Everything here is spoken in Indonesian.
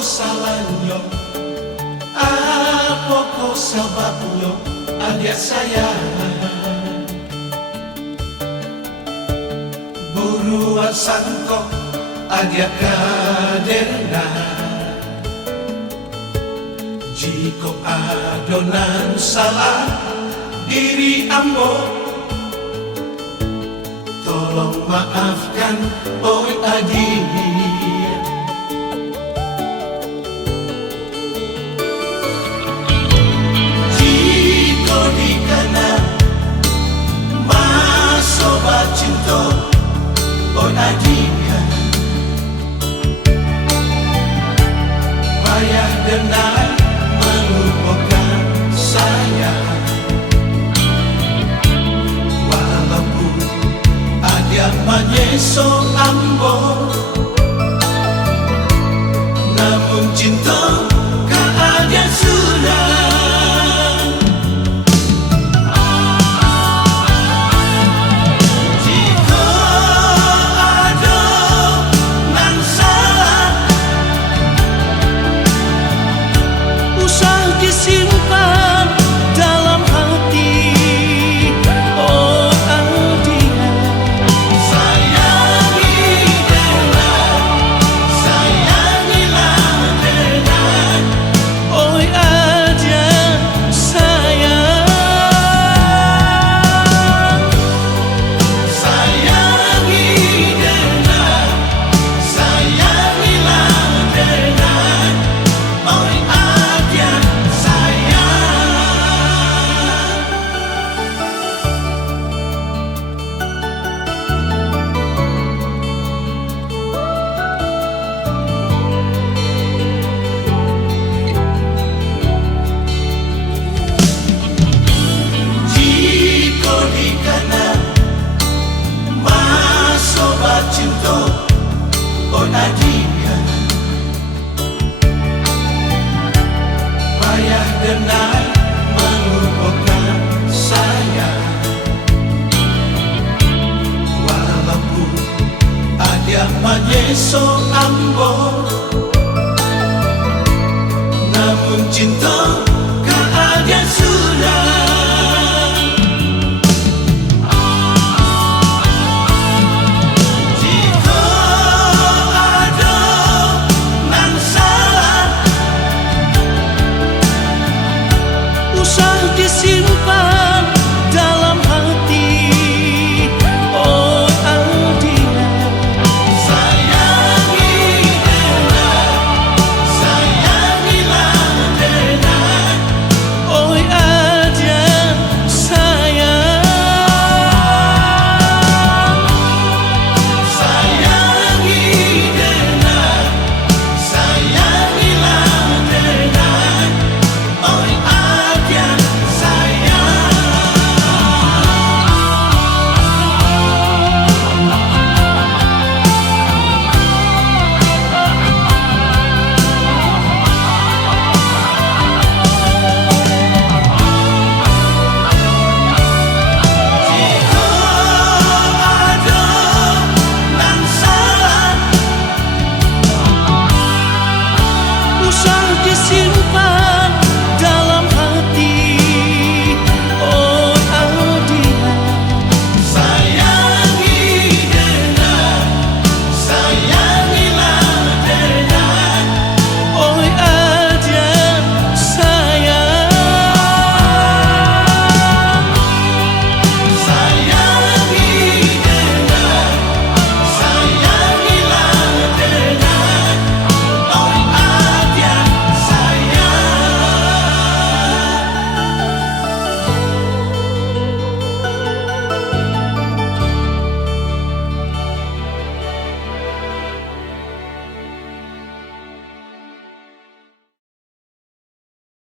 salahnya, apa sebabnya, adik sayang. Buruan sangkok adik kaderna, jika adonan salah diri ambo, tolong maafkan oi adik. Jika dikana masoba cinta oi adik, payah dengar melupakan saya. Walaupun ada menyeso ambo, namun cinta keadaan sudah. Jika ada nan salah, usah disimpan dalam hati. Oh Aldia, sayangilah dengan oi aja sayang. Sayangilah dengan oi aja sayang. Jika dikana masoba cinta oi adik, payah dengar melupakan saya. Walaupun ada menyeso ambo, namun cinta keadaan sudah.